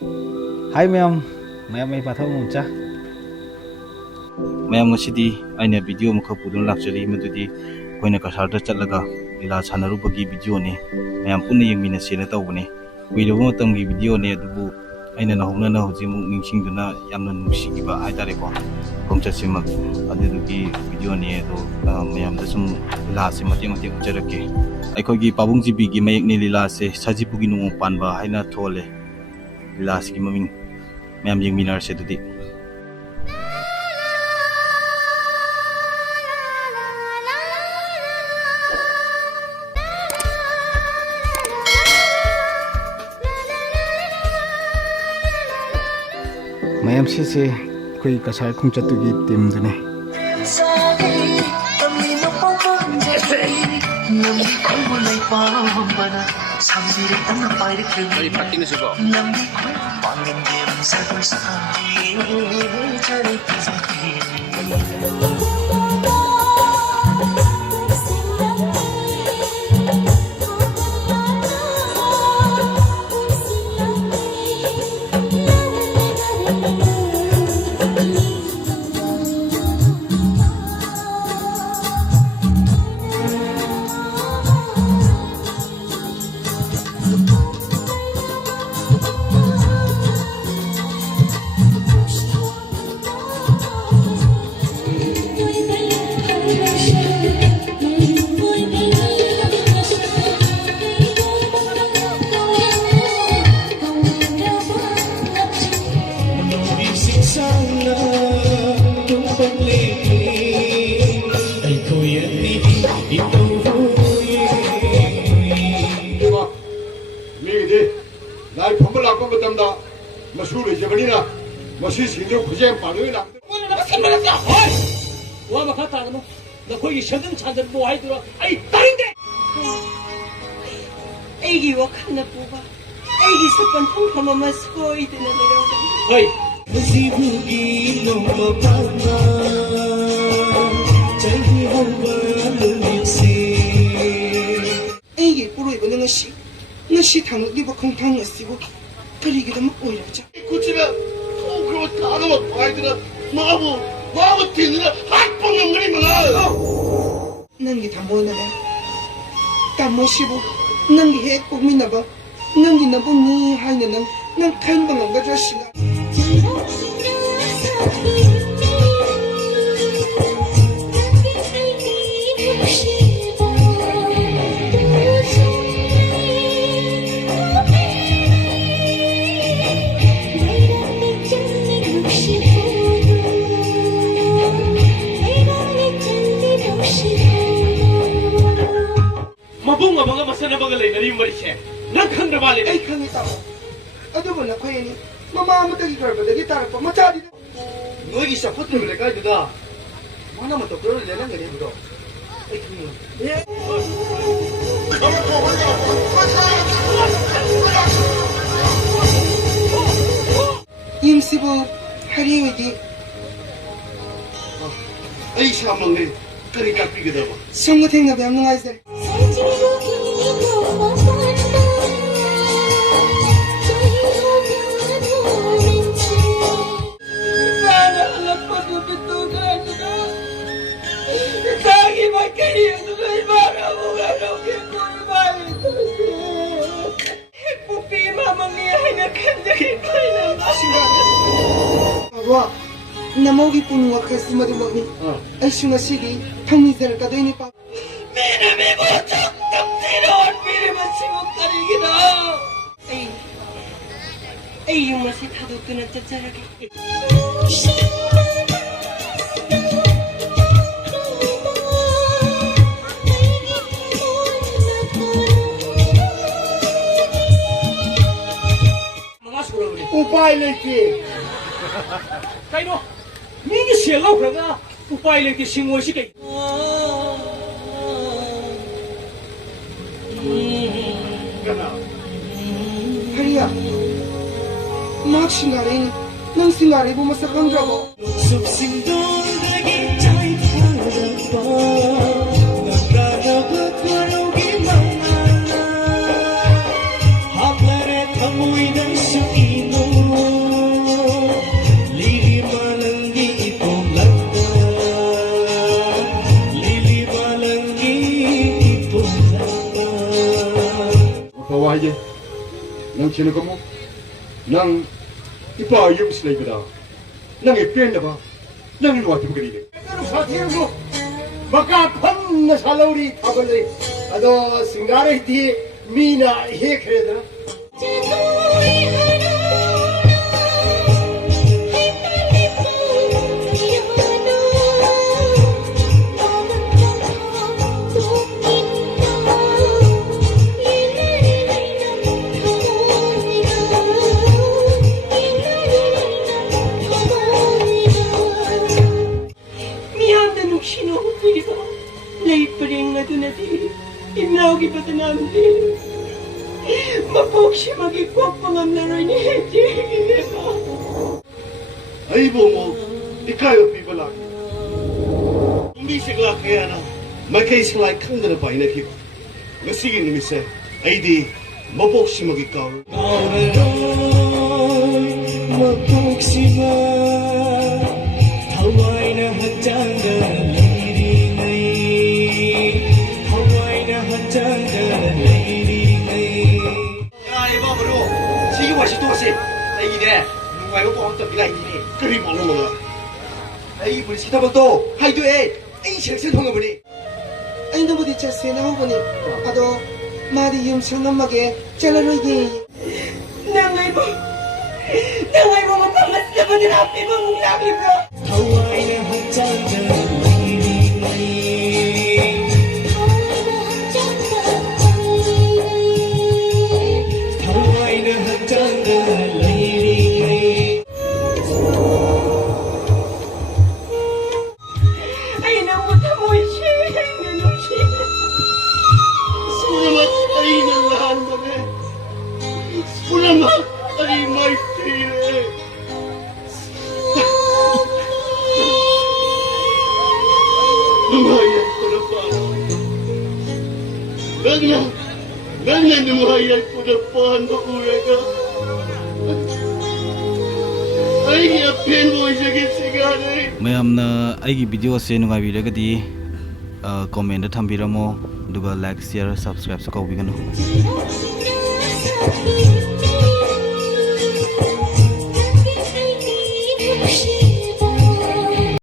Hai ma'am, ma'am ay pathau mumcha. ꯃꯌꯥꯝ ꯉꯁꯤꯗꯤ ꯑꯩꯅ ꯚꯤꯗꯤꯑꯣ ꯑꯃꯈꯛ ꯄꯨꯗꯨꯅ ꯂꯥꯛꯆꯔꯤ ꯃꯗꯨꯗꯤ ꯑꯩꯈꯣꯏꯅ ꯀꯁꯥꯔꯗ ꯆꯠꯂꯒ ꯂꯤꯂꯥ ꯁꯥꯟꯅꯔꯨꯕꯒꯤ ꯚꯤꯗꯤꯑꯣꯅꯤ ꯃꯌꯥꯝ ꯄꯨꯟꯅ ꯌꯦꯡꯃꯤꯟꯅꯁꯦꯅ ꯇꯧꯕꯅꯤ ꯀꯨꯏꯔꯕ ꯃꯇꯝꯒꯤ ꯚꯤꯗꯤꯑꯣꯅꯤ ꯑꯗꯨꯕꯨ ꯑꯩꯅ ꯅꯧꯍꯧꯅꯅ ꯍꯧꯖꯤꯛꯃꯨꯛ ꯅꯤꯡꯁꯤꯡꯗꯨꯅ ꯌꯥꯝꯅ ꯅꯨꯡꯁꯤꯈꯤꯕ ꯍꯥꯏꯇꯥꯔꯦꯀꯣ ꯈꯣꯡꯆꯠꯁꯤꯃꯛ ꯑꯗꯨꯗꯨꯒꯤ ꯚꯤꯗꯤꯑꯣꯅꯤ ꯑꯗꯣ ꯃꯌꯥꯝꯗ ꯁꯨꯝ ꯂꯤꯂꯥꯁꯦ ꯃꯇꯦꯛ ꯃꯇꯦꯛ ꯎꯠꯆꯔꯛꯀꯦ ꯑꯩꯈꯣꯏꯒꯤ ꯄꯥꯕꯨꯡ ꯖꯤꯕꯤꯒꯤ ꯃꯌꯦꯛꯅꯤ ꯂꯤꯂꯥꯁꯦ ꯁꯖꯤꯕꯨꯒꯤ ꯅꯣꯡꯃ ꯄꯥꯟꯕ ꯍꯥꯏꯅ ꯊꯣꯜꯂꯦ ꯂꯤꯂꯥꯁꯤꯒꯤ ꯃꯃꯤꯡ ꯃꯌꯥꯝ ꯌꯦꯡꯃꯤꯟꯅꯔꯁꯦ ꯑꯗꯨꯗꯤ Ma'am sisi koi kasar khongchatugi team dune. Lai phóng lạc có tâm đó mà su để cho cái nào mà suy sinh cho khối em phản đối nào 오늘 나가 선물했어. 와, 막 갔다 하노. 나 거기ሸ등 찬들 뭐 하이더라. 아이, 딸인데. 애기 wakana 뽑아. 애기 습관 통함아마 스코이드나 내려오는. 어이. Zibugi nomba pama, janji hamba lumisi. 애기 꾸로 이번에 너시 당을 입어空탕 넣으시고 그리기도 막 오이라자. 구치가 그거 다 넘어 봐이들아 마부 뛰느라 학봉 넘거리 뭐가 ನಂಗೆ ತಮ್ಮೋನಲ್ಲ ತಮ್ಮ ಶಿವು ನಂಗೆ ಹೇಗೆ ಕುಮ್ಮಿನಬ ನಂಗೆ ನಬು ನೀ ಹಾಯ್ನ ನಂಗೆ ಕೈನ್ ಬಂಗಂಗ ಜೋಶಿಲ್ಲ 마봉 마봉가 마사나 바갈래 나리 머리세. 난 칸다 발레. ꯑꯩ ꯈꯪꯉꯤ ꯇꯥꯃꯣ ꯑꯗꯨꯕꯨ ꯅꯈꯣꯏ ꯑꯅꯤ ꯃꯃꯥ ꯑꯃꯇꯒꯤ ꯒꯔꯚꯗꯒꯤ ꯇꯥꯔꯛꯄ ꯃꯆꯥꯗꯤ 너희 진짜 퍼뜨려 그래 가이드다 하나만 더 그러는 내는 게 아니고 임시부 하리웨디 에이 사망네 그러니까 비교다 봐 성가탱나 병능하세 와 나모기 뿐 와카스 마두머니 아이슈가 시기 탕미세를 까도이니 빠 미나미 고정 땀지러운 미리만 시목거리기다 에이 용마시 타도 끊어 짜짜라게 उपाय लेके काइनो. 미니 셀라고 그러나. 우빠이레 게 싱워시게. 하리야 막 싱가레니 넌 싱가레 보면서 강자고 숲싱동하게 잘 타다봐, 나가다 바로기 만나. 하늘에 타모이는 수 있는 ꯅꯪꯁꯤꯅ ꯀꯃꯨ ꯅꯪ 이봐 용슬레이거다 낭의 뺀다봐 낭이 와좀 그리네 그럼 사티르고 막가 펀나 살라우리 타벌레 아도 싱가레 티 미나 해 그래더라 미안한 혹시나 우리가 레이프링 나두나디 임나오기 받아나는데 마복심하게 꽉방한 나라니 해지기네가 아이보 이카요 비발라 미식라 그야나 마케이슬라이 칸드나 바이나키 ngasi기 nimise 아이디 마복심하게 까오 마복심아 하와이나 한장가 레이리네 하와이나 한장가 레이리네 야 이거 뭐로 지금 와시 도시 이네 누가 이거 또 비가 이니 그리 먹는 거야 에이 우리 시다부터 하이도에 에이 섹션 통해보니 ꯑꯩꯅꯕꯨꯗꯤ ꯆꯠꯁꯦꯅ ꯍꯧꯕꯅꯤ ꯑꯗꯣ ꯃꯥꯗꯤ ꯌꯨꯝ ꯁꯪꯉꯝꯃꯒꯦ ꯆꯠꯂꯔꯣꯏꯒꯦ 낭아이보 못하면 쓰러버린 앞이고 묵락이고 하와이나 한장가 레이리네 하와이나 한장가 레이리네 아이나 못하면 시행는 없이 수나마 아이는 한다네 수나마 아이 마이티에 누마야 꾸르빠 난 누마야 꾸르빠 한거 우레가 아이야 펜보이저기 시간에 mayamna aigi video se nungai biragadi comment da thambiramo duga like share subscribe sa ko bigano Thank you.